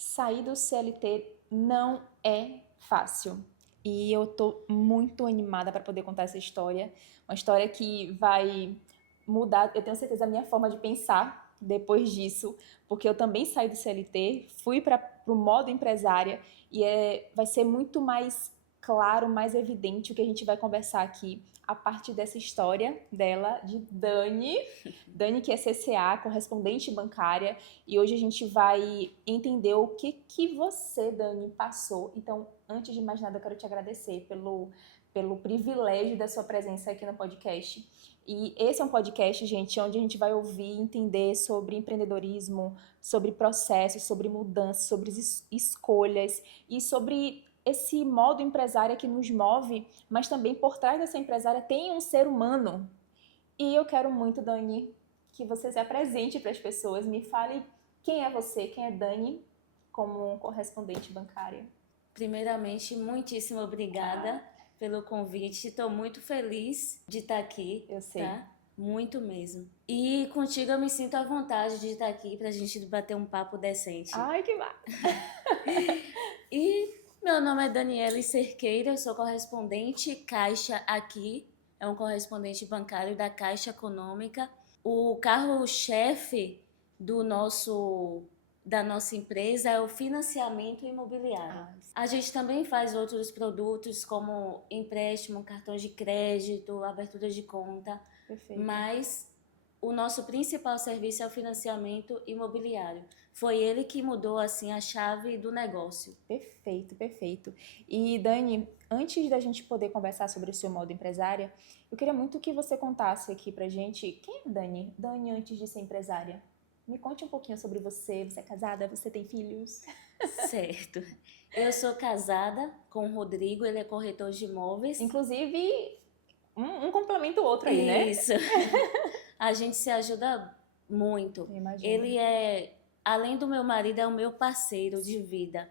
Sair do CLT não é fácil. E eu tô muito animada para poder contar essa história. Uma história que vai mudar, eu tenho certeza, a minha forma de pensar depois disso, porque eu também saí do CLT, fui para o modo empresária e vai ser muito mais claro, mais evidente o que a gente vai conversar aqui a partir dessa história dela, de Dani. Dani, que é CCA, correspondente bancária, e hoje a gente vai entender o que você, Dani, passou. Então, antes de mais nada, eu quero te agradecer pelo privilégio da sua presença aqui no podcast. E esse é um podcast, gente, onde a gente vai ouvir e entender sobre empreendedorismo, sobre processos, sobre mudanças, sobre escolhas e sobre esse modo empresário que nos move, mas também por trás dessa empresária tem um ser humano. E eu quero muito, Dani, que você se apresente para as pessoas. Me fale quem é você, quem é Dani, como correspondente bancária. Primeiramente, muitíssimo obrigada pelo convite. Estou muito feliz de estar aqui. Eu sei. Tá? Muito mesmo. E contigo eu me sinto à vontade de estar aqui para a gente bater um papo decente. Ai, que massa! E meu nome é Daniele Cerqueira, eu sou correspondente Caixa aqui. É um correspondente bancário da Caixa Econômica. O carro-chefe da nossa empresa é o financiamento imobiliário. A gente também faz outros produtos como empréstimo, cartões de crédito, abertura de conta. Perfeito. Mas o nosso principal serviço é o financiamento imobiliário. Foi ele que mudou assim a chave do negócio. Perfeito, perfeito. E Dani, antes da gente poder conversar sobre o seu modo empresária, eu queria muito que você contasse aqui pra gente quem é Dani? Dani antes de ser empresária. Me conte um pouquinho sobre você. Você é casada? Você tem filhos? Certo. Eu sou casada com o Rodrigo, ele é corretor de imóveis. Inclusive, um complementa o outro aí, né? Isso. A gente se ajuda muito. Imagino. Ele é, além do meu marido, é o meu parceiro de vida.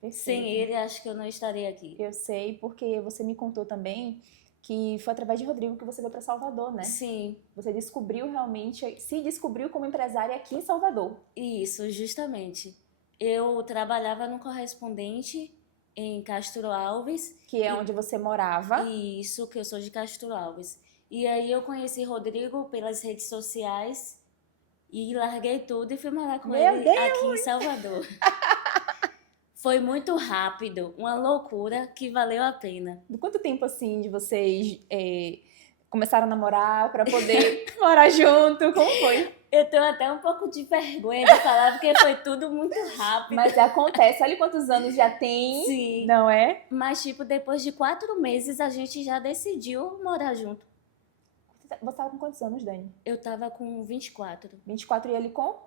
Perfeito. Sem ele, acho que eu não estaria aqui. Eu sei, porque você me contou também que foi através de Rodrigo que você veio para Salvador, né? Sim. Você descobriu realmente, se descobriu como empresária aqui em Salvador. Isso, justamente. Eu trabalhava no correspondente em Castro Alves. Que é onde você morava. Isso, que eu sou de Castro Alves. E aí eu conheci Rodrigo pelas redes sociais e larguei tudo e fui morar com ele aqui em Salvador. Foi muito rápido, uma loucura que valeu a pena. De quanto tempo assim de vocês começaram a namorar para poder morar junto? Como foi? Eu tenho até um pouco de vergonha de falar porque foi tudo muito rápido. Mas acontece, olha quantos anos já tem. Sim. Não é? Mas tipo, depois de 4 meses a gente já decidiu morar junto. Você tava com quantos anos, Dani? Eu tava com 24. 24 e ele com?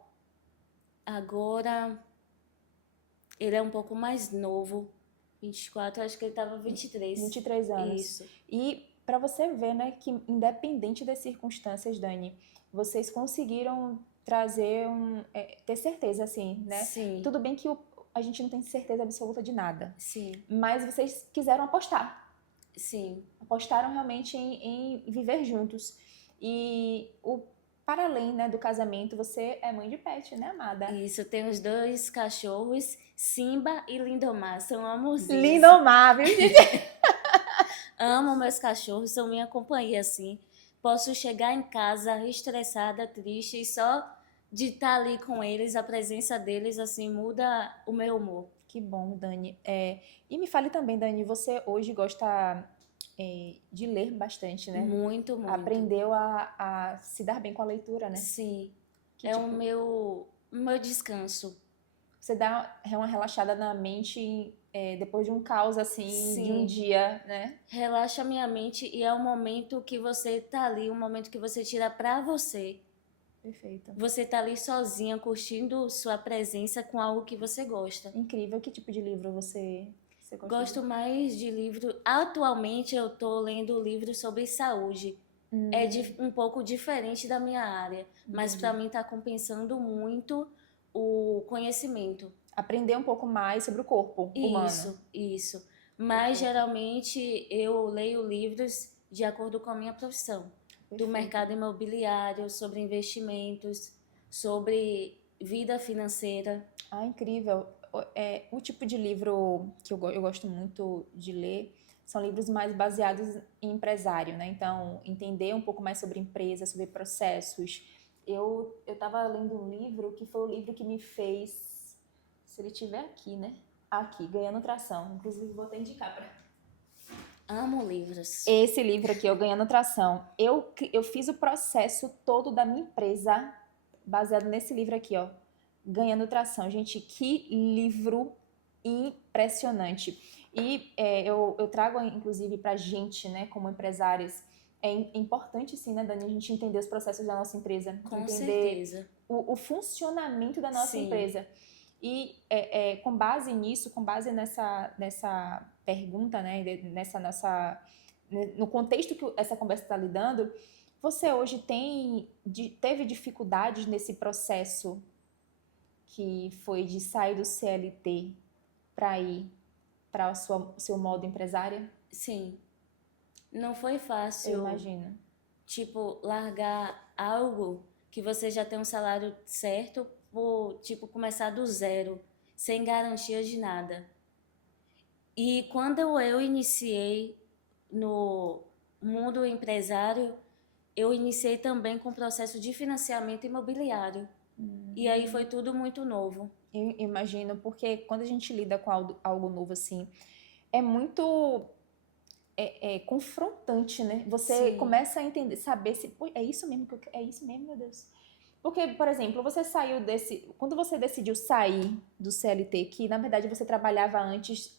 Agora ele é um pouco mais novo. 24, acho que ele tava 23. 23 anos. Isso. E para você ver, né, que independente das circunstâncias, Dani, vocês conseguiram trazer ter certeza, assim, né? Sim. Tudo bem que a gente não tem certeza absoluta de nada. Sim. Mas vocês quiseram apostar. Sim. Apostaram realmente em viver juntos. E para além, né, do casamento, você é mãe de pet, né, amada? Isso, tem os 2 cachorros, Simba e Lindomar, são amorzinhos. Lindomar, viu, gente? Amo meus cachorros, são minha companhia, assim. Posso chegar em casa estressada, triste, e só de estar ali com eles, a presença deles, assim, muda o meu humor. Que bom, Dani. E me fale também, Dani, você hoje gosta de ler bastante, né? Muito, muito. Aprendeu a se dar bem com a leitura, né? Sim. O meu descanso. Você dá uma relaxada na mente depois de um caos, assim, Sim. de um dia, né? Relaxa minha mente e é um momento que você tá ali, um momento que você tira pra você. Perfeito. Você tá ali sozinha, curtindo sua presença com algo que você gosta. Incrível. Que tipo de livro você gosta? Gosto mais de livro. Atualmente eu tô lendo livros sobre saúde. É um pouco diferente da minha área, mas para mim tá compensando muito o conhecimento. Aprender um pouco mais sobre o corpo humano. Isso. Mas geralmente eu leio livros de acordo com a minha profissão. Do mercado imobiliário, sobre investimentos, sobre vida financeira. Ah, incrível. O tipo de livro que eu gosto muito de ler são livros mais baseados em empresário, né? Então, entender um pouco mais sobre empresa, sobre processos. Eu estava lendo um livro que foi o livro que me fez, se ele estiver aqui, né? Aqui, Ganhando Tração. Inclusive, vou até indicar para Amo livros. esse livro aqui, o Ganhando Tração. Eu fiz o processo todo da minha empresa baseado nesse livro aqui, ó. Ganhando Tração. Gente, que livro impressionante. E eu trago, inclusive, pra gente, né, como empresários, é importante, sim, né, Dani, a gente entender os processos da nossa empresa. Com entender certeza. o funcionamento da nossa Sim. empresa. E com base nisso, com base nessa pergunta, né, no contexto que essa conversa está lidando, você hoje teve dificuldades nesse processo que foi de sair do CLT para ir para o seu modo empresária? Sim. Não foi fácil. Eu imagino. Tipo, largar algo que você já tem um salário certo por, tipo, começar do zero, sem garantia de nada. E quando eu iniciei no mundo empresário, eu iniciei também com o processo de financiamento imobiliário. E aí foi tudo muito novo. Eu imagino, porque quando a gente lida com algo novo assim, é muito confrontante, né? Você Sim. começa a entender, saber se é isso mesmo é isso mesmo, meu Deus. Porque, por exemplo, você saiu quando você decidiu sair do CLT, que na verdade você trabalhava antes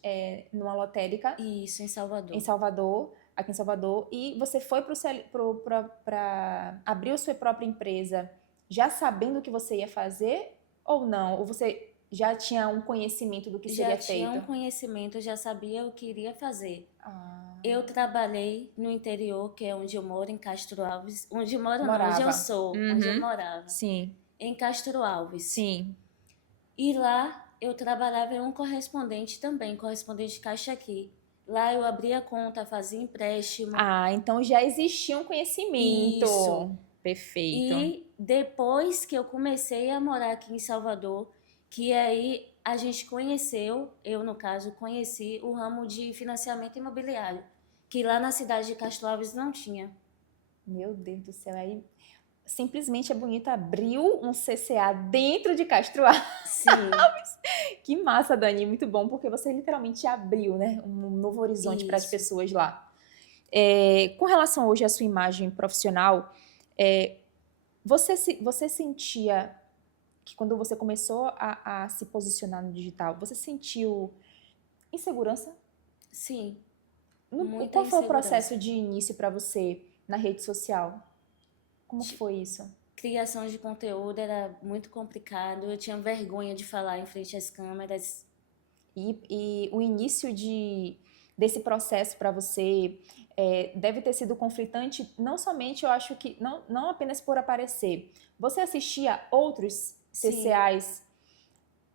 numa lotérica. Isso, em Salvador. Aqui em Salvador, e você foi para abrir a sua própria empresa, já sabendo o que você ia fazer ou não? Ou você já tinha um conhecimento do que seria feito? Já tinha um conhecimento, já sabia o que iria fazer. Ah. Eu trabalhei no interior, que é onde eu moro, em Castro Alves. Onde eu moro Morava. não, onde eu sou, onde eu morava. Sim. Em Castro Alves. Sim. E lá eu trabalhava em um correspondente também, correspondente caixa aqui. Lá eu abria conta, fazia empréstimo. Ah, então já existia um conhecimento. Isso. Perfeito. E depois que eu comecei a morar aqui em Salvador, que aí a gente conheceu, eu no caso, conheci o ramo de financiamento imobiliário, que lá na cidade de Castro Alves não tinha. Meu Deus do céu, aí simplesmente é bonito, abriu um CCA dentro de Castro Alves. Sim. Que massa, Dani, muito bom, porque você literalmente abriu, né, um novo horizonte para as pessoas lá. Com relação hoje à sua imagem profissional, você sentia que quando você começou a se posicionar no digital, você sentiu insegurança? Sim. Qual foi o processo de início para você na rede social? Como foi isso? Criação de conteúdo era muito complicado, eu tinha vergonha de falar em frente às câmeras. E o início desse processo para você deve ter sido conflitante, não somente, eu acho que, não apenas por aparecer. Você assistia outros CCAs? Sim.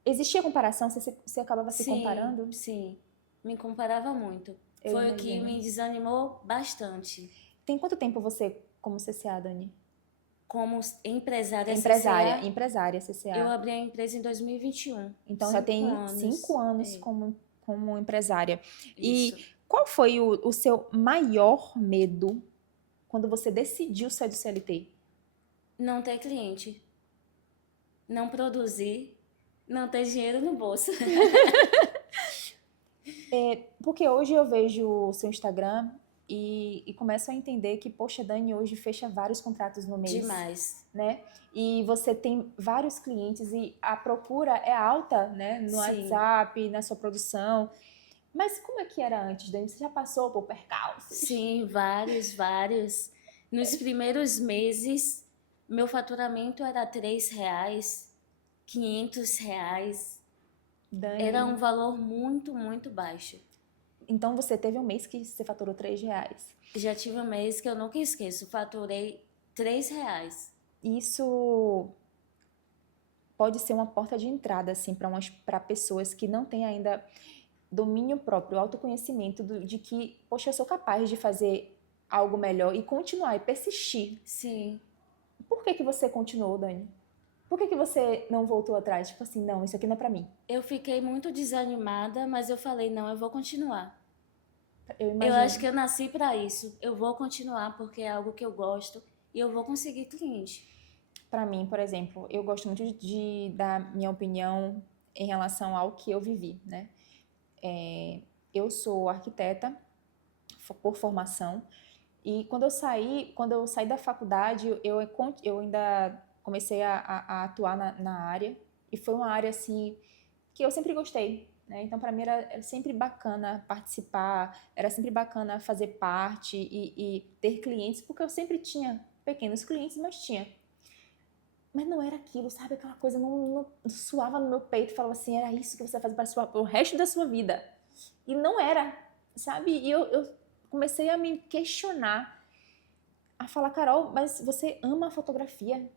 Existia comparação? Você acabava se comparando? Sim, me comparava muito. Foi o que me desanimou bastante. Tem quanto tempo você como CCA, Dani? Como empresária CCA. Eu abri a empresa em 2021. Então já tem 5 anos como empresária. Isso. E qual foi o seu maior medo quando você decidiu sair do CLT? Não ter cliente. Não produzir. Não ter dinheiro no bolso. Porque hoje eu vejo o seu Instagram e começo a entender que, poxa, Dani hoje fecha vários contratos no mês. Demais. Né? E você tem vários clientes e a procura é alta, né? No WhatsApp, na sua produção. Mas como é que era antes, Dani? Você já passou por percalços? Sim, vários. Nos primeiros meses, meu faturamento era R$3, R$500. Dani. Era um valor muito, muito baixo. Então você teve um mês que você faturou R$3? Já tive um mês que eu nunca esqueço, faturei R$3. Isso pode ser uma porta de entrada assim para pessoas que não têm ainda domínio próprio, autoconhecimento de que, poxa, eu sou capaz de fazer algo melhor e continuar e persistir. Sim. Por que você continuou, Dani? Por que você não voltou atrás? Tipo assim, não, isso aqui não é pra mim. Eu fiquei muito desanimada, mas eu falei, não, eu vou continuar. Eu Eu acho imagino. que eu nasci para isso. Eu vou continuar porque é algo que eu gosto e eu vou conseguir cliente. Pra mim, por exemplo, eu gosto muito de dar minha opinião em relação ao que eu vivi, né? Eu sou arquiteta por formação e quando eu saí da faculdade, eu ainda comecei a atuar na área e foi uma área assim que eu sempre gostei, né? Então para mim era sempre bacana participar, era sempre bacana fazer parte e ter clientes, porque eu sempre tinha pequenos clientes, mas tinha. Mas não era aquilo, sabe? Aquela coisa não suava no meu peito, falava assim, era isso que você vai fazer para o resto da sua vida. E não era, sabe? E eu comecei a me questionar, a falar, Carol, mas você ama a fotografia?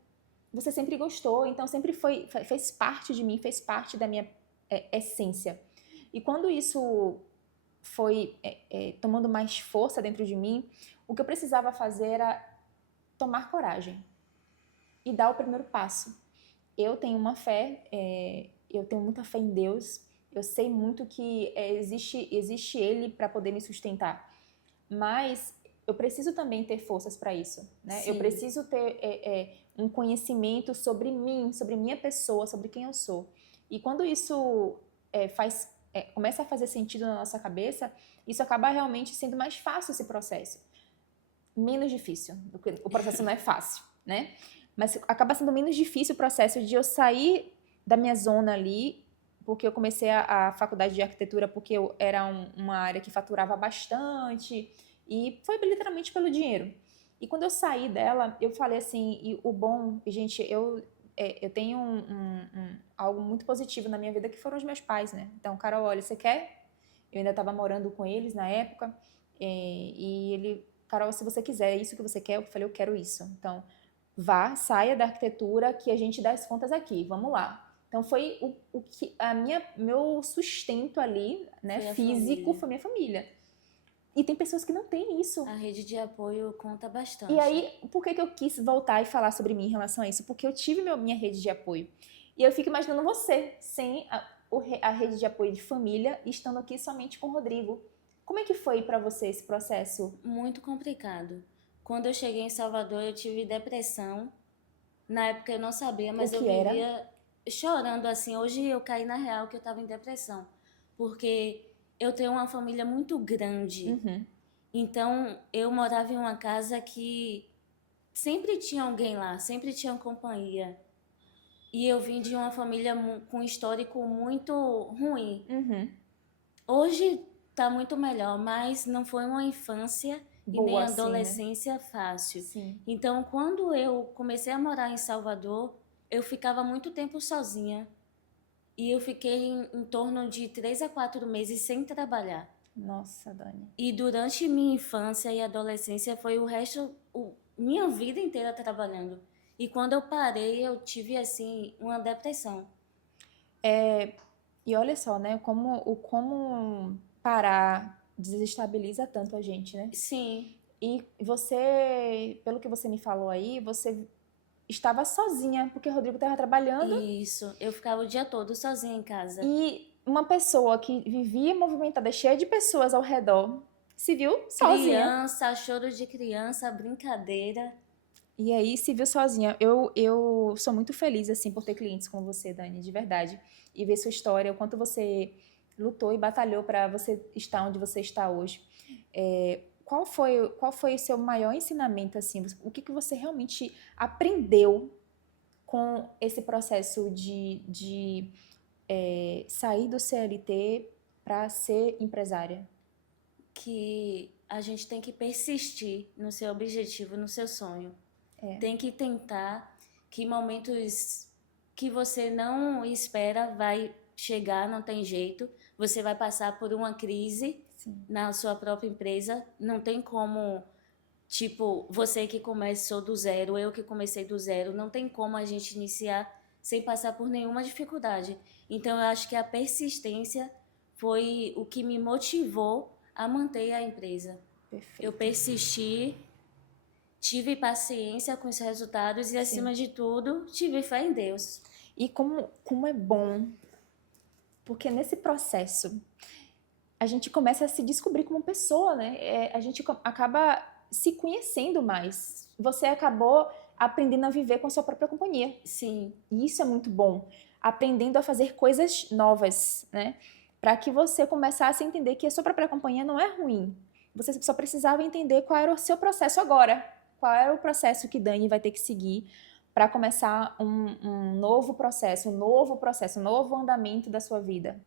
Você sempre gostou, então sempre fez parte de mim, fez parte da minha essência. E quando isso foi tomando mais força dentro de mim, o que eu precisava fazer era tomar coragem e dar o primeiro passo. Eu tenho uma fé, eu tenho muita fé em Deus, eu sei muito que existe Ele para poder me sustentar, mas eu preciso também ter forças para isso, né? Eu Sim. preciso ter um conhecimento sobre mim, sobre minha pessoa, sobre quem eu sou. E quando isso começa a fazer sentido na nossa cabeça, isso acaba realmente sendo mais fácil esse processo. Menos difícil, o processo não é fácil, né? Mas acaba sendo menos difícil o processo de eu sair da minha zona ali, porque eu comecei a faculdade de arquitetura porque eu era uma área que faturava bastante, e foi literalmente pelo dinheiro. E quando eu saí dela, eu falei assim, e o bom, gente, eu tenho algo muito positivo na minha vida, que foram os meus pais, né? Então, Carol, olha, você quer? Eu ainda estava morando com eles na época, e ele, Carol, se você quiser, é isso que você quer? Eu falei, eu quero isso. Então, vá, saia da arquitetura que a gente dá as contas aqui, vamos lá. Então foi o que meu sustento ali, né, Foi a físico, família. foi minha família. E tem pessoas que não têm isso. A rede de apoio conta bastante. E aí, por que eu quis voltar e falar sobre mim em relação a isso? Porque eu tive minha rede de apoio. E eu fico imaginando você sem a rede de apoio de família, estando aqui somente com o Rodrigo. Como é que foi para você esse processo? Muito complicado. Quando eu cheguei em Salvador, eu tive depressão. Na época eu não sabia, O mas eu que era? vivia chorando assim. Hoje eu caí na real que eu estava em depressão, porque eu tenho uma família muito grande. Uhum. Então eu morava em uma casa que sempre tinha alguém lá, sempre tinha companhia. E eu vim de uma família com um histórico muito ruim. Uhum. Hoje tá muito melhor, mas não foi uma infância e nem Boa assim, né? adolescência fácil. Sim. Então, quando eu comecei a morar em Salvador, eu ficava muito tempo sozinha. E eu fiquei em torno de 3 a 4 meses sem trabalhar. Nossa, Dani. E durante minha infância e adolescência foi o resto, minha vida inteira trabalhando. E quando eu parei, eu tive assim uma depressão. E olha só, né? Como parar desestabiliza tanto a gente, né? Sim, E você, pelo que você me falou aí, você estava sozinha, porque o Rodrigo estava trabalhando isso. Eu ficava o dia todo sozinha em casa. e uma pessoa que vivia movimentada, cheia de pessoas ao redor, se viu sozinha. Criança, choro de criança, brincadeira. E aí se viu sozinha. Eu sou muito feliz, assim, por ter clientes como você, Dani, de verdade. E ver sua história, o quanto você lutou e batalhou para você estar onde você está hoje. Qual foi o seu maior ensinamento, assim? O que você realmente aprendeu com esse processo de sair do CLT para ser empresária? Que a gente tem que persistir no seu objetivo, no seu sonho. Tem que tentar, que momentos que você não espera vai chegar, não tem jeito. Você vai passar por uma crise Sim. na sua própria empresa. Não tem como, tipo, você que começou do zero, eu que comecei do zero. Não tem como a gente iniciar sem passar por nenhuma dificuldade. Então, eu acho que a persistência foi o que me motivou a manter a empresa. Perfeito. Eu persisti tive paciência com os resultados e, Sim. acima de tudo, tive fé em Deus. E como é bom, porque nesse processo a gente começa a se descobrir como pessoa, né? A gente acaba se conhecendo mais. Você acabou aprendendo a viver com a sua própria companhia. Sim. E isso é muito bom. Aprendendo a fazer coisas novas, né? Para que você começasse a entender que a sua própria companhia não é ruim. Você só precisava entender qual era o seu processo agora. Qual era o processo que Dani vai ter que seguir para começar um novo processo, um novo andamento da sua vida.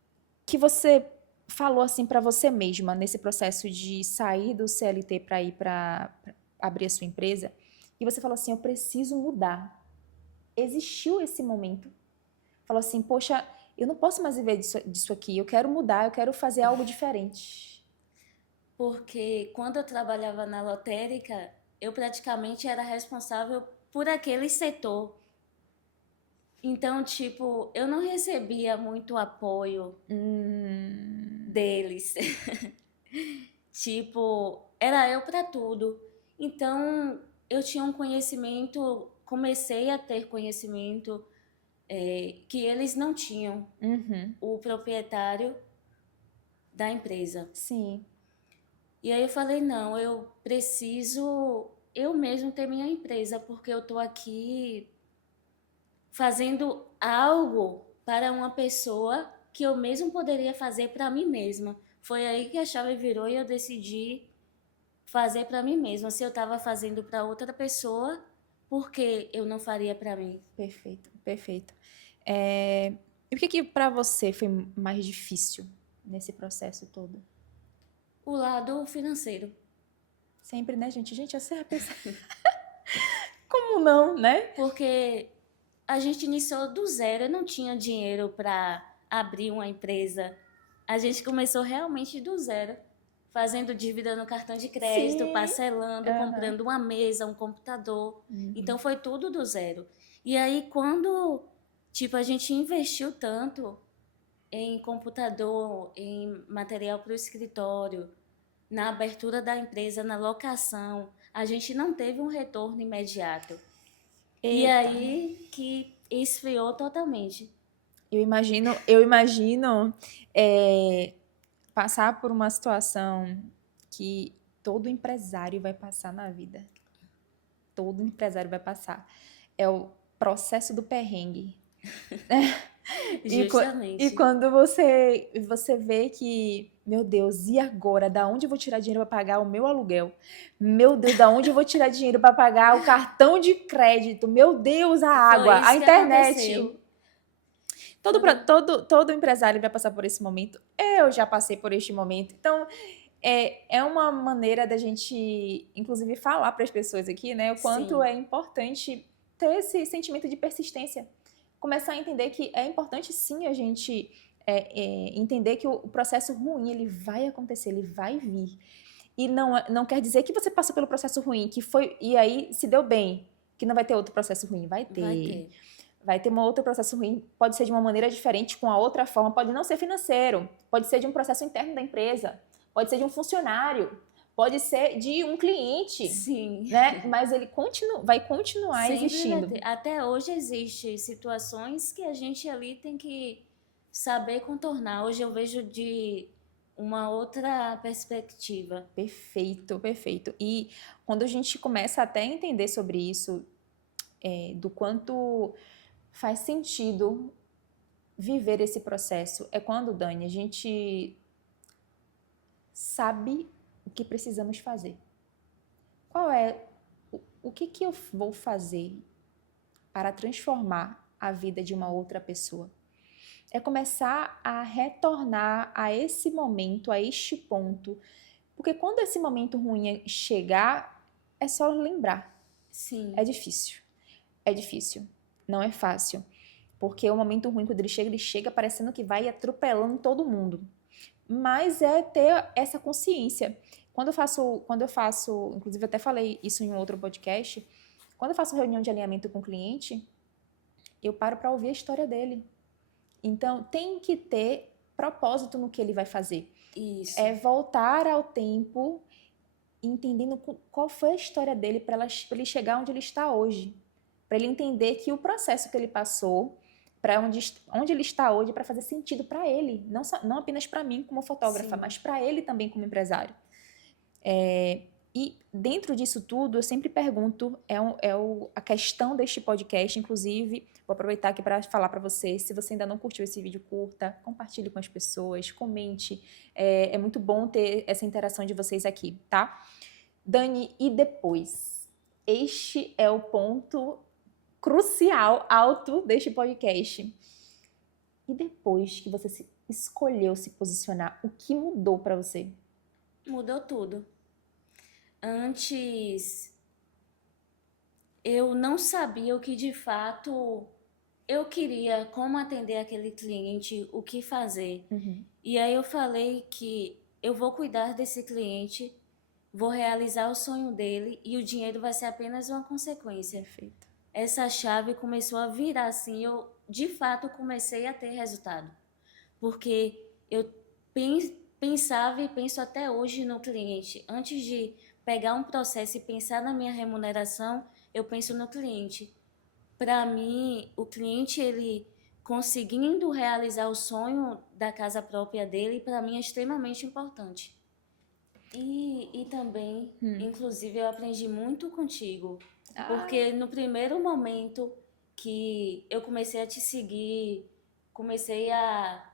O que você falou assim para você mesma nesse processo de sair do CLT para ir para abrir a sua empresa? E você falou assim, eu preciso mudar. Existiu esse momento? Falou assim, poxa, eu não posso mais viver disso aqui, eu quero mudar, eu quero fazer algo diferente. Porque quando eu trabalhava na lotérica, eu praticamente era responsável por aquele setor. Então, tipo, eu não recebia muito apoio deles. Tipo, era eu para tudo. Então, eu tinha um conhecimento, comecei a ter conhecimento que eles não tinham, o proprietário da empresa. Sim. E aí eu falei, não, eu preciso eu mesmo ter minha empresa, porque eu tô aqui fazendo algo para uma pessoa que eu mesmo poderia fazer para mim mesma. Foi aí que a chave virou e eu decidi fazer para mim mesma. Se eu estava fazendo para outra pessoa, por que eu não faria para mim? Perfeito, perfeito. E o que para você foi mais difícil nesse processo todo? O lado financeiro. Sempre, né, gente? Gente, essa é a pessoa... Como não, né? Porque a gente iniciou do zero, eu não tinha dinheiro para abrir uma empresa. A gente começou realmente do zero, fazendo dívida no cartão de crédito, Sim. parcelando, comprando uma mesa, um computador. Então foi tudo do zero. E aí quando, tipo, a gente investiu tanto em computador, em material para o escritório, na abertura da empresa, na locação, a gente não teve um retorno imediato. Eita. E aí que esfriou totalmente. Eu imagino passar por uma situação que todo empresário vai passar na vida. Todo empresário vai passar. É o processo do perrengue. Justamente. E quando você vê que, meu Deus, e agora? Da onde eu vou tirar dinheiro para pagar o meu aluguel? Meu Deus, da onde eu vou tirar dinheiro para pagar o cartão de crédito? Meu Deus, a água, a internet. Todo empresário vai passar por esse momento. Eu já passei por este momento. Então, é uma maneira da gente, inclusive, falar para as pessoas aqui, né? O quanto é importante ter esse sentimento de persistência. Começar a entender que é importante, sim, a gente entender que o processo ruim, ele vai acontecer, ele vai vir. E não quer dizer que você passou pelo processo ruim, e aí se deu bem, que não vai ter outro processo ruim. Vai ter. Vai ter um outro processo ruim, pode ser de uma maneira diferente, com a outra forma, pode não ser financeiro, pode ser de um processo interno da empresa, pode ser de um funcionário, pode ser de um cliente. Sim. Né? Mas ele vai continuar sempre existindo. Até hoje existem situações que a gente ali tem que saber contornar. Hoje eu vejo de uma outra perspectiva. Perfeito, perfeito. E quando a gente começa até a entender sobre isso, do quanto faz sentido viver esse processo, é quando, Dani, a gente sabe o que precisamos fazer. O que eu vou fazer para transformar a vida de uma outra pessoa? É começar a retornar a esse momento, a este ponto. Porque quando esse momento ruim chegar, é só lembrar. Sim. É difícil. É difícil. Não é fácil. Porque o momento ruim, quando ele chega parecendo que vai atropelando todo mundo. Mas é ter essa consciência. Quando eu faço, inclusive eu até falei isso em um outro podcast, quando eu faço reunião de alinhamento com o cliente, eu paro para ouvir a história dele. Então, tem que ter propósito no que ele vai fazer. Isso. É voltar ao tempo entendendo qual foi a história dele para ele chegar onde ele está hoje. Para ele entender que o processo que ele passou, para onde ele está hoje, para fazer sentido para ele, não apenas para mim como fotógrafa, Sim. mas para ele também como empresário. E dentro disso tudo, eu sempre pergunto, a questão deste podcast, inclusive, vou aproveitar aqui para falar para você, se você ainda não curtiu esse vídeo, curta, compartilhe com as pessoas, comente, é muito bom ter essa interação de vocês aqui, tá? Dani, e depois? Este é o ponto crucial, alto deste podcast. E depois que você escolheu se posicionar, o que mudou para você? Mudou tudo. Antes, eu não sabia o que de fato eu queria, como atender aquele cliente, o que fazer. E aí eu falei que eu vou cuidar desse cliente, vou realizar o sonho dele e o dinheiro vai ser apenas uma consequência. Perfeito. Essa chave começou a virar assim, eu de fato comecei a ter resultado. Porque eu pensava e penso até hoje no cliente. Antes de pegar um processo e pensar na minha remuneração, eu penso no cliente. Para mim, o cliente, ele conseguindo realizar o sonho da casa própria dele, para mim é extremamente importante. E também, inclusive, eu aprendi muito contigo. Porque no primeiro momento que eu comecei a te seguir, comecei a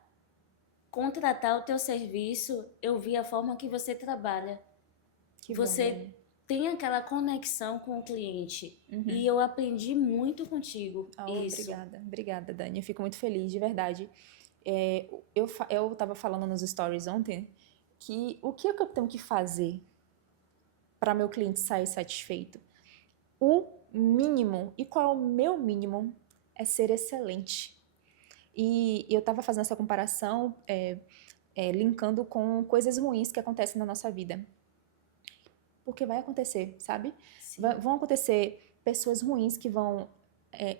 contratar o teu serviço, eu vi a forma que você trabalha. Que você bom, tem aquela conexão com o cliente. E eu aprendi muito contigo. Isso. Obrigada, Dani. Eu fico muito feliz, de verdade. Eu estava falando nos stories ontem que o que é que eu tenho que fazer para meu cliente sair satisfeito? O mínimo, e qual é o meu mínimo, é ser excelente. E eu estava fazendo essa comparação, linkando com coisas ruins que acontecem na nossa vida. Porque vai acontecer, sabe? Vão acontecer pessoas ruins que vão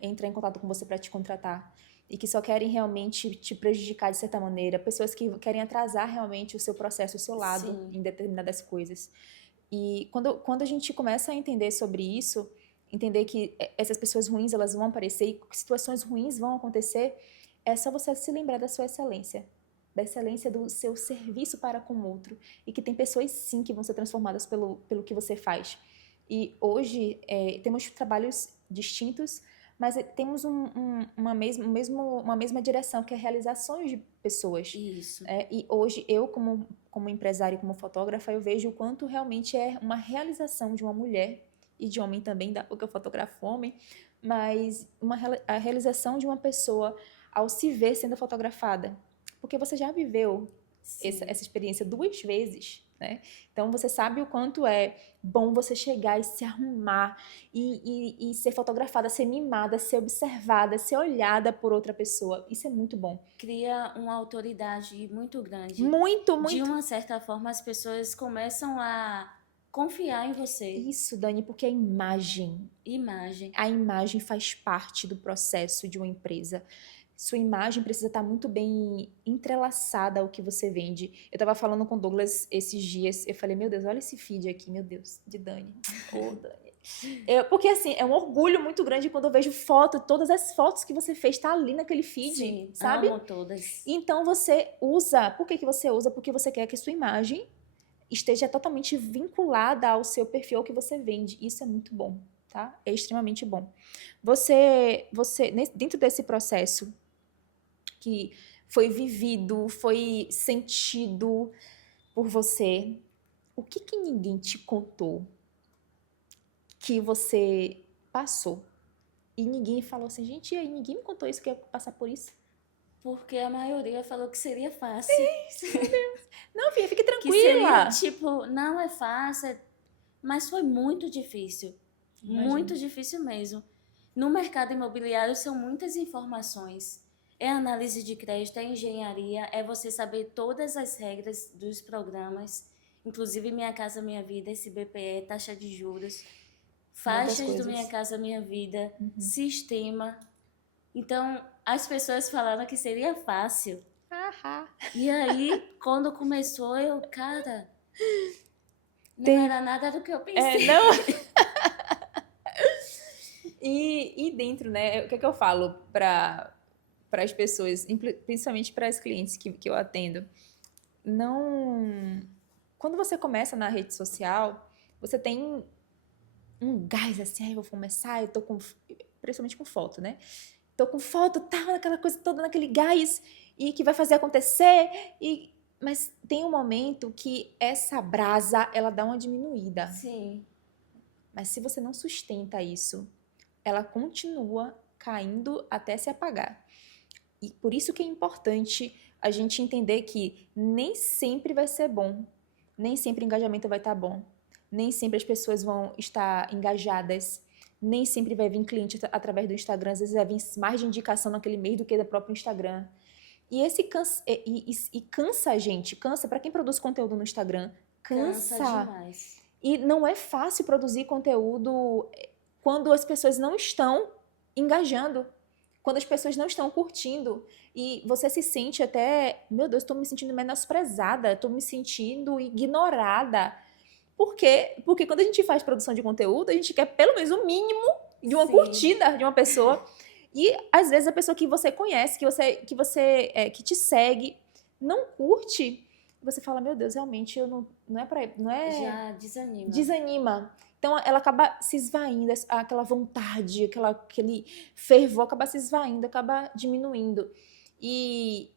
entrar em contato com você para te contratar e que só querem realmente te prejudicar de certa maneira, pessoas que querem atrasar realmente o seu processo, o seu lado em determinadas coisas. E quando a gente começa a entender sobre isso, entender que essas pessoas ruins elas vão aparecer e situações ruins vão acontecer, é só você se lembrar da sua excelência, da excelência do seu serviço para com o outro, e que tem pessoas sim que vão ser transformadas pelo que você faz. E hoje temos trabalhos distintos, mas temos uma mesma direção, que é realizar sonhos de pessoas. Isso. E hoje eu, como empresária e como fotógrafa, eu vejo o quanto realmente é uma realização de uma mulher, e de homem também, porque eu fotografo homem, mas a realização de uma pessoa ao se ver sendo fotografada. Porque você já viveu essa experiência 2 vezes, né? Então você sabe o quanto é bom você chegar e se arrumar e ser fotografada, ser mimada, ser observada, ser olhada por outra pessoa. Isso é muito bom. Cria uma autoridade muito grande. Muito. De uma certa forma, as pessoas começam a confiar em você. Isso, Dani, porque a imagem faz parte do processo de uma empresa. Sua imagem precisa estar muito bem entrelaçada ao que você vende. Eu estava falando com o Douglas esses dias, eu falei, meu Deus, olha esse feed aqui, meu Deus, de Dani. Dani. Porque assim, é um orgulho muito grande quando eu vejo todas as fotos que você fez tá ali naquele feed, sim, sabe? Amo todas. Então você usa, por que você usa? Porque você quer que a sua imagem esteja totalmente vinculada ao seu perfil, ao que você vende. Isso é muito bom, tá? É extremamente bom. Você dentro desse processo que foi vivido, foi sentido por você, o que ninguém te contou que você passou? E ninguém falou assim, gente, e aí, ninguém me contou isso, que eu ia passar por isso? Porque a maioria falou que seria fácil. Isso, meu Deus. Não, filha, fique tranquila. Que seria, tipo, não é fácil, mas foi muito difícil. Imagina. Muito difícil mesmo. No mercado imobiliário são muitas informações. É análise de crédito, é engenharia, é você saber todas as regras dos programas, inclusive Minha Casa Minha Vida, SBPE, taxa de juros, faixas do Minha Casa Minha Vida, sistema. Então, as pessoas falaram que seria fácil. E aí, quando começou, cara, Não era nada do que eu pensei. Não. E dentro, né, o que é que eu falo para as pessoas, principalmente para as clientes que eu atendo? Não... Quando você começa na rede social, você tem um gás assim, eu vou começar, eu tô com... Principalmente com foto, né? Tô com foto, tá, aquela coisa toda, naquele gás, e que vai fazer acontecer, mas tem um momento que essa brasa, ela dá uma diminuída. Sim. Mas se você não sustenta isso, ela continua caindo até se apagar. E por isso que é importante a gente entender que nem sempre vai ser bom, nem sempre o engajamento vai estar bom, nem sempre as pessoas vão estar engajadas, nem sempre vai vir cliente através do Instagram, às vezes vai vir mais de indicação naquele mês do que do próprio Instagram. E cansa a gente, cansa para quem produz conteúdo no Instagram, cansa demais. E não é fácil produzir conteúdo quando as pessoas não estão engajando, quando as pessoas não estão curtindo. E você se sente até, meu Deus, estou me sentindo menosprezada, estou me sentindo ignorada. Por quê? Porque quando a gente faz produção de conteúdo, a gente quer pelo menos o mínimo de uma curtida de uma pessoa. E às vezes a pessoa que você conhece, que te segue, não curte. Você fala, meu Deus, realmente eu não é. Já desanima. Desanima. Então ela acaba se esvaindo, aquela vontade, aquele fervor acaba se esvaindo, acaba diminuindo. E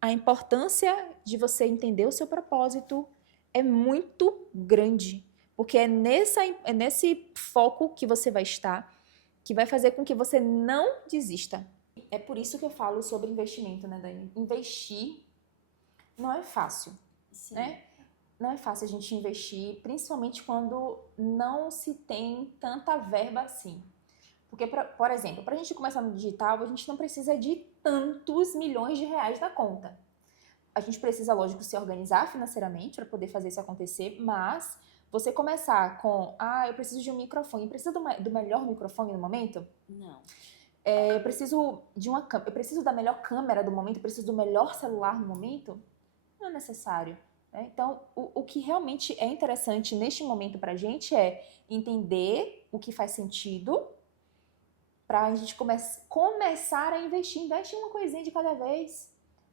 a importância de você entender o seu propósito é muito grande, porque é nesse foco que você vai estar, que vai fazer com que você não desista. É por isso que eu falo sobre investimento, né, Dani? Investir não é fácil, Sim. Né? Não é fácil a gente investir, principalmente quando não se tem tanta verba assim. Porque, por exemplo, para a gente começar no digital, a gente não precisa de tantos milhões de reais na conta. A gente precisa, lógico, se organizar financeiramente para poder fazer isso acontecer, mas você começar com, eu preciso de um microfone, precisa do melhor microfone no momento? Não. Eu preciso eu preciso da melhor câmera do momento, eu preciso do melhor celular no momento? Não é necessário. Então, o que realmente é interessante neste momento para a gente é entender o que faz sentido para a gente começar a investir. Investe em uma coisinha de cada vez.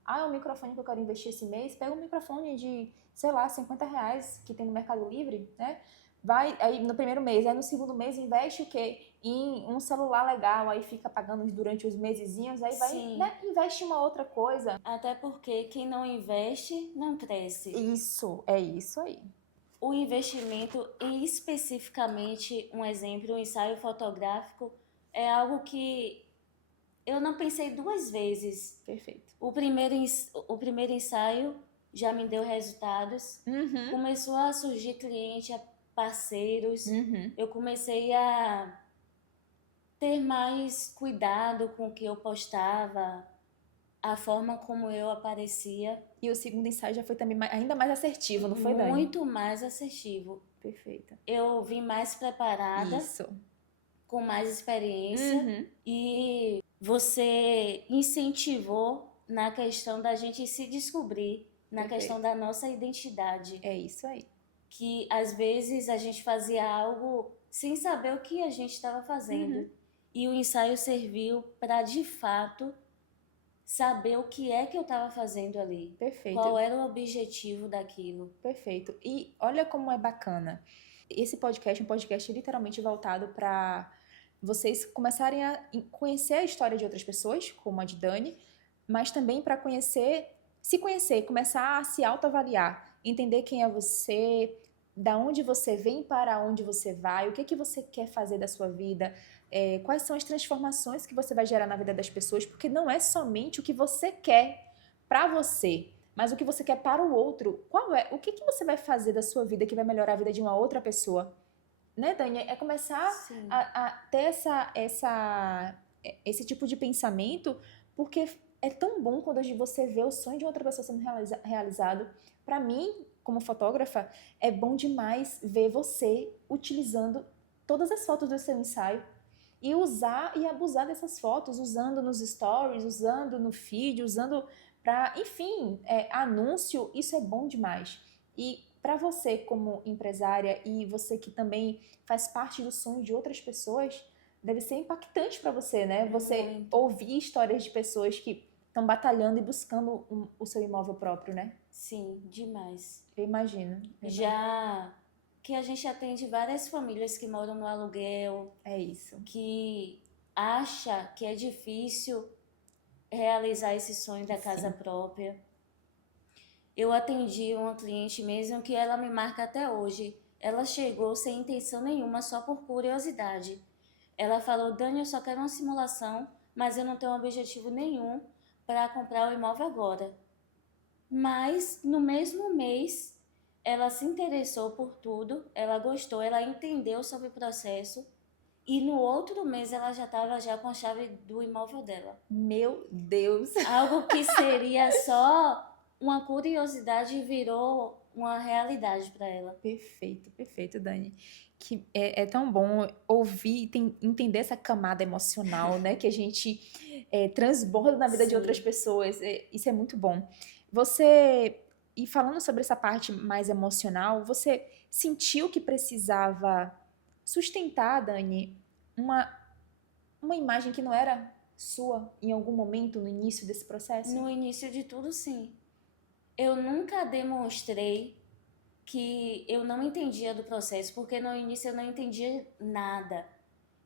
É um microfone que eu quero investir esse mês. Pega um microfone de, sei lá, R$50 que tem no Mercado Livre, né? Vai aí no primeiro mês, aí no segundo mês investe o quê? Em um celular legal, aí fica pagando durante os mesezinhos, aí vai, né? Investe em uma outra coisa. Até porque quem não investe, não cresce. Isso, é isso aí. O investimento, e especificamente, um exemplo, um ensaio fotográfico, é algo que eu não pensei duas vezes. Perfeito. O primeiro ensaio já me deu resultados. Uhum. Começou a surgir cliente, parceiros. Uhum. Eu comecei a ter mais cuidado com o que eu postava, a forma como eu aparecia. E o segundo ensaio já foi também ainda mais assertivo, não foi, Dani? Muito mais assertivo. Perfeita. Eu vim mais preparada. Isso. Com mais experiência. E você incentivou na questão da gente se descobrir, na questão da nossa identidade. É isso aí. Que às vezes a gente fazia algo sem saber o que a gente estava fazendo. E o ensaio serviu para, de fato, saber o que é que eu estava fazendo ali. Perfeito. Qual era o objetivo daquilo. Perfeito. E olha como é bacana. Esse podcast é um podcast literalmente voltado para vocês começarem a conhecer a história de outras pessoas, como a de Dani, mas também para se conhecer, começar a se autoavaliar, entender quem é você, da onde você vem para onde você vai, o que você quer fazer da sua vida, quais são as transformações que você vai gerar na vida das pessoas, porque não é somente o que você quer para você, mas o que você quer para o outro. O que você vai fazer da sua vida que vai melhorar a vida de uma outra pessoa? Né, Dani? É começar a ter esse tipo de pensamento, porque é tão bom quando você vê o sonho de outra pessoa sendo realizado. Para mim, como fotógrafa, é bom demais ver você utilizando todas as fotos do seu ensaio e usar e abusar dessas fotos, usando nos stories, usando no feed, usando para, enfim, anúncio. Isso é bom demais. E para você como empresária e você que também faz parte do sonho de outras pessoas, deve ser impactante para você, né? Você Muito. ouvir histórias de pessoas que estão batalhando e buscando o seu imóvel próprio, né? Sim, demais. Eu imagino. Já que a gente atende várias famílias que moram no aluguel, É isso. que acha que é difícil realizar esse sonho da casa Sim. própria. Eu atendi uma cliente mesmo que ela me marca até hoje. Ela chegou sem intenção nenhuma, só por curiosidade. Ela falou: Dani, eu só quero uma simulação, mas eu não tenho objetivo nenhum para comprar o imóvel agora. Mas no mesmo mês, ela se interessou por tudo, ela gostou, ela entendeu sobre o processo. E no outro mês ela já estava já com a chave do imóvel dela. Meu Deus! Algo que seria só uma curiosidade virou uma realidade para ela. Perfeito, perfeito, Dani. Que é tão bom ouvir e entender essa camada emocional, né? Que a gente transborda na vida de outras Sim. pessoas. Isso é muito bom. Você, e falando sobre essa parte mais emocional, você sentiu que precisava sustentar, Dani, uma imagem que não era sua em algum momento no início desse processo? No início de tudo, sim. Eu nunca demonstrei que eu não entendia do processo, porque no início eu não entendia nada.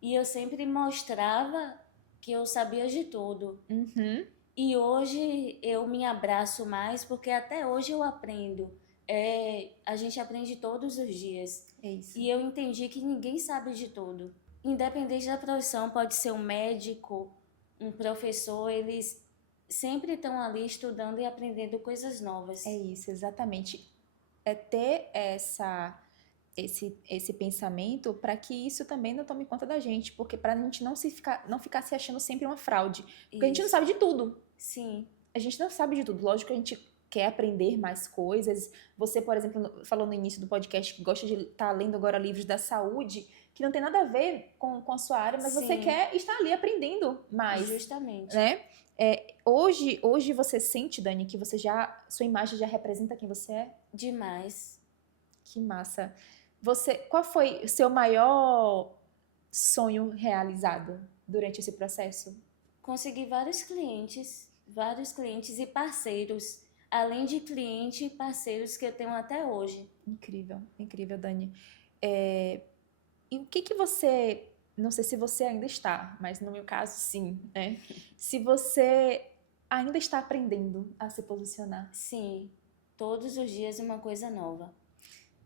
E eu sempre mostrava que eu sabia de tudo. Uhum. E hoje eu me abraço mais, porque até hoje eu aprendo. A gente aprende todos os dias. É isso. E eu entendi que ninguém sabe de tudo. Independente da profissão, pode ser um médico, um professor, eles sempre estão ali estudando e aprendendo coisas novas. É isso, exatamente. É ter esse pensamento para que isso também não tome conta da gente, porque para a gente não ficar se achando sempre uma fraude, porque a gente não Isso. sabe de tudo. Sim. A gente não sabe de tudo. Lógico que a gente quer aprender mais coisas. Você, por exemplo, falou no início do podcast que gosta de estar lendo agora livros da saúde, que não tem nada a ver com a sua área, mas você Sim. quer estar ali aprendendo mais. Justamente. Né? Hoje você sente, Dani, que sua imagem já representa quem você é? Demais. Que massa. Qual foi o seu maior sonho realizado durante esse processo? Consegui vários clientes e parceiros, além de cliente e parceiros que eu tenho até hoje. Incrível, incrível, Dani. E o que você, não sei se você ainda está, mas no meu caso, sim, né? Se você ainda está aprendendo a se posicionar. Sim, todos os dias uma coisa nova.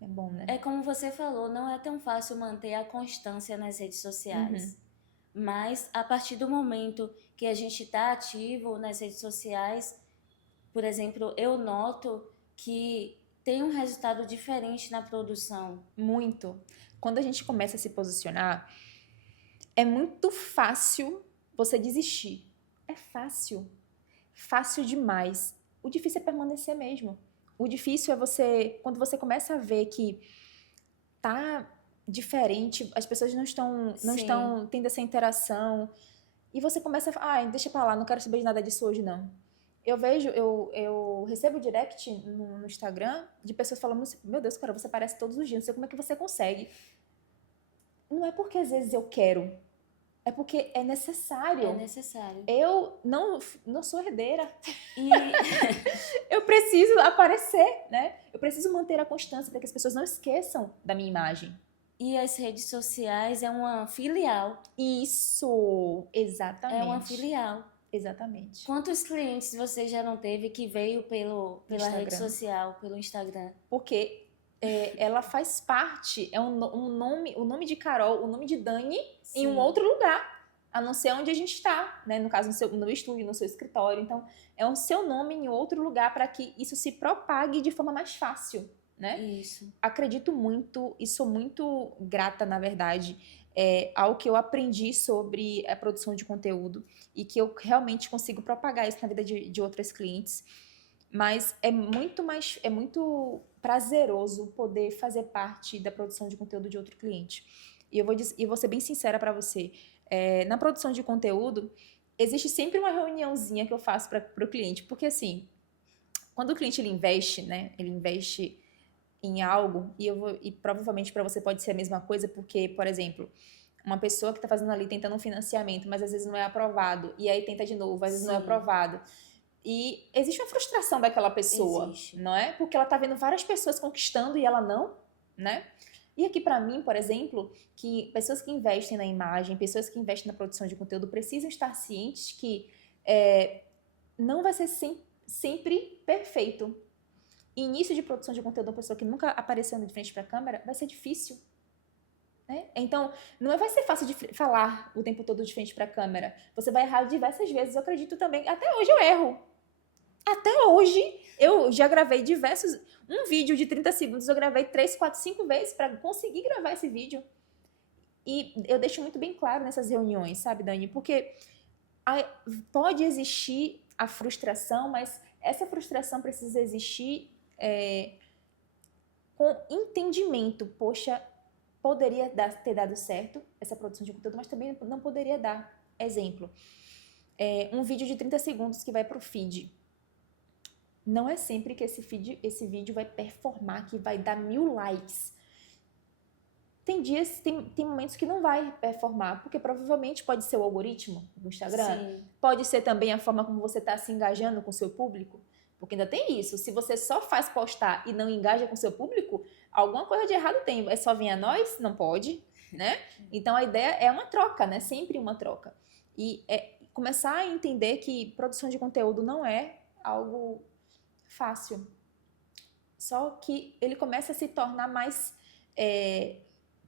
É bom, né? É como você falou, não é tão fácil manter a constância nas redes sociais. Mas a partir do momento que a gente está ativo nas redes sociais, por exemplo, eu noto que tem um resultado diferente na produção. Muito. Quando a gente começa a se posicionar, é muito fácil você desistir. É fácil. Fácil demais. O difícil é permanecer mesmo. O difícil é quando você começa a ver que tá diferente, as pessoas não estão tendo essa interação, e você começa a deixa pra lá, não quero saber de nada disso hoje, não. Eu recebo direct no Instagram de pessoas falando assim, meu Deus, cara, você aparece todos os dias, não sei como é que você consegue. Não é porque às vezes eu quero, é porque é necessário. É necessário. Eu não sou herdeira. E eu preciso aparecer, né? Eu preciso manter a constância para que as pessoas não esqueçam da minha imagem. E as redes sociais é uma filial. Isso, exatamente. É uma filial. Exatamente. Quantos clientes você já não teve que veio pela rede social, pelo Instagram? Porque ela faz parte, é o nome de Carol, o nome de Dani, sim, em um outro lugar, a não ser onde a gente está, né? No caso, no estúdio, no seu escritório. Então, é o seu nome em outro lugar para que isso se propague de forma mais fácil, né? Isso. Acredito muito e sou muito grata, na verdade, ao que eu aprendi sobre a produção de conteúdo e que eu realmente consigo propagar isso na vida de outras clientes. Mas é muito prazeroso poder fazer parte da produção de conteúdo de outro cliente. E eu vou ser bem sincera para você. Na produção de conteúdo, existe sempre uma reuniãozinha que eu faço para o cliente. Porque, assim, quando o cliente ele investe, né? Ele investe em algo, e provavelmente para você pode ser a mesma coisa, porque, por exemplo, uma pessoa que está fazendo ali, tentando um financiamento, mas às vezes não é aprovado, e aí tenta de novo, às vezes não é aprovado. E existe uma frustração daquela pessoa, não é? Porque ela tá vendo várias pessoas conquistando e ela não, né? E aqui para mim, por exemplo, que pessoas que investem na imagem, pessoas que investem na produção de conteúdo precisam estar cientes que não vai ser sempre perfeito. Início de produção de conteúdo, uma pessoa que nunca apareceu de frente para a câmera, vai ser difícil. Né? Então, não vai ser fácil de falar o tempo todo de frente para a câmera. Você vai errar diversas vezes, eu acredito também. Até hoje eu erro. Até hoje, eu já gravei um vídeo de 30 segundos, eu gravei 3, 4, 5 vezes para conseguir gravar esse vídeo. E eu deixo muito bem claro nessas reuniões, sabe, Dani? Porque pode existir a frustração, mas essa frustração precisa existir com entendimento. Poxa, poderia ter dado certo essa produção de conteúdo, mas também não poderia dar. Exemplo, um vídeo de 30 segundos que vai para o feed. Não é sempre que esse vídeo vai performar, que vai dar 1000 likes. Tem dias, tem momentos que não vai performar, porque provavelmente pode ser o algoritmo do Instagram, pode ser também a forma como você está se engajando com o seu público, porque ainda tem isso. Se você só faz postar e não engaja com o seu público, alguma coisa de errado tem. É só vir a nós? Não pode, né? Então a ideia é uma troca, né? Sempre uma troca. E começar a entender que produção de conteúdo não é algo fácil. Só que ele começa a se tornar mais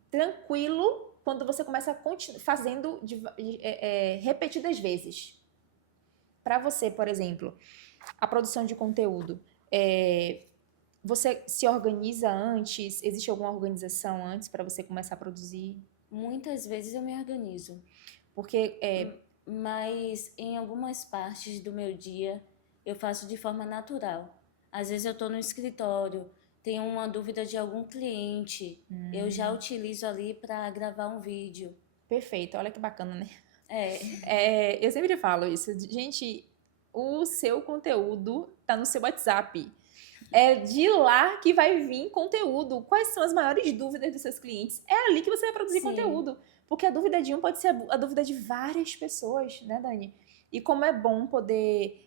tranquilo quando você começa fazendo repetidas vezes. Para você, por exemplo, a produção de conteúdo, você se organiza antes? Existe alguma organização antes para você começar a produzir? Muitas vezes eu me organizo. Porque mas em algumas partes do meu dia eu faço de forma natural. Às vezes eu estou no escritório, tenho uma dúvida de algum cliente, eu já utilizo ali para gravar um vídeo. Perfeito, olha que bacana, né? Eu sempre falo isso. Gente, o seu conteúdo tá no seu WhatsApp. É de lá que vai vir conteúdo. Quais são as maiores dúvidas dos seus clientes? É ali que você vai produzir conteúdo. Porque a dúvida de um pode ser a dúvida de várias pessoas, né, Dani? E como é bom poder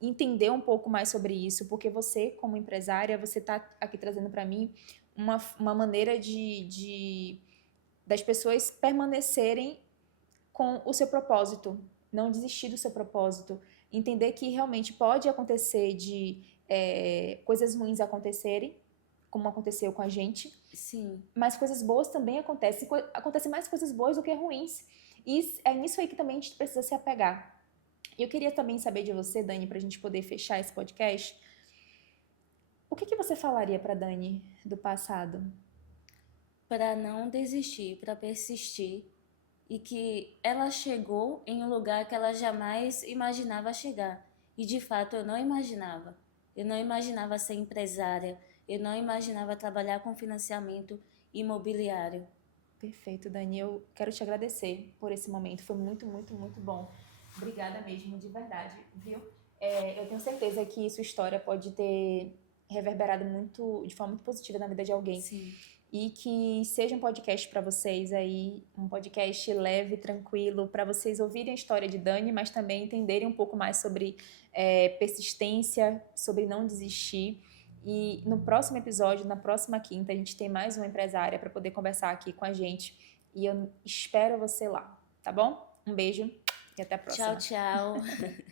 entender um pouco mais sobre isso, porque você, como empresária, você está aqui trazendo para mim uma maneira das pessoas permanecerem com o seu propósito, não desistir do seu propósito, entender que realmente pode acontecer de coisas ruins acontecerem, como aconteceu com a gente. Sim. Mas coisas boas também acontecem. Acontecem mais coisas boas do que ruins. E é nisso aí que também a gente precisa se apegar. E eu queria também saber de você, Dani, para a gente poder fechar esse podcast. O que você falaria para Dani do passado? Para não desistir, para persistir. E que ela chegou em um lugar que ela jamais imaginava chegar. E de fato eu não imaginava. Eu não imaginava ser empresária. Eu não imaginava trabalhar com financiamento imobiliário. Perfeito, Dani. Eu quero te agradecer por esse momento. Foi muito, muito, muito bom. Obrigada mesmo, de verdade, viu? Eu tenho certeza que sua história pode ter reverberado de forma muito positiva na vida de alguém. Sim. E que seja um podcast para vocês aí, um podcast leve, tranquilo, para vocês ouvirem a história de Dani, mas também entenderem um pouco mais sobre persistência, sobre não desistir. E no próximo episódio, na próxima quinta, a gente tem mais uma empresária para poder conversar aqui com a gente. E eu espero você lá, tá bom? Um beijo e até a próxima. Tchau, tchau.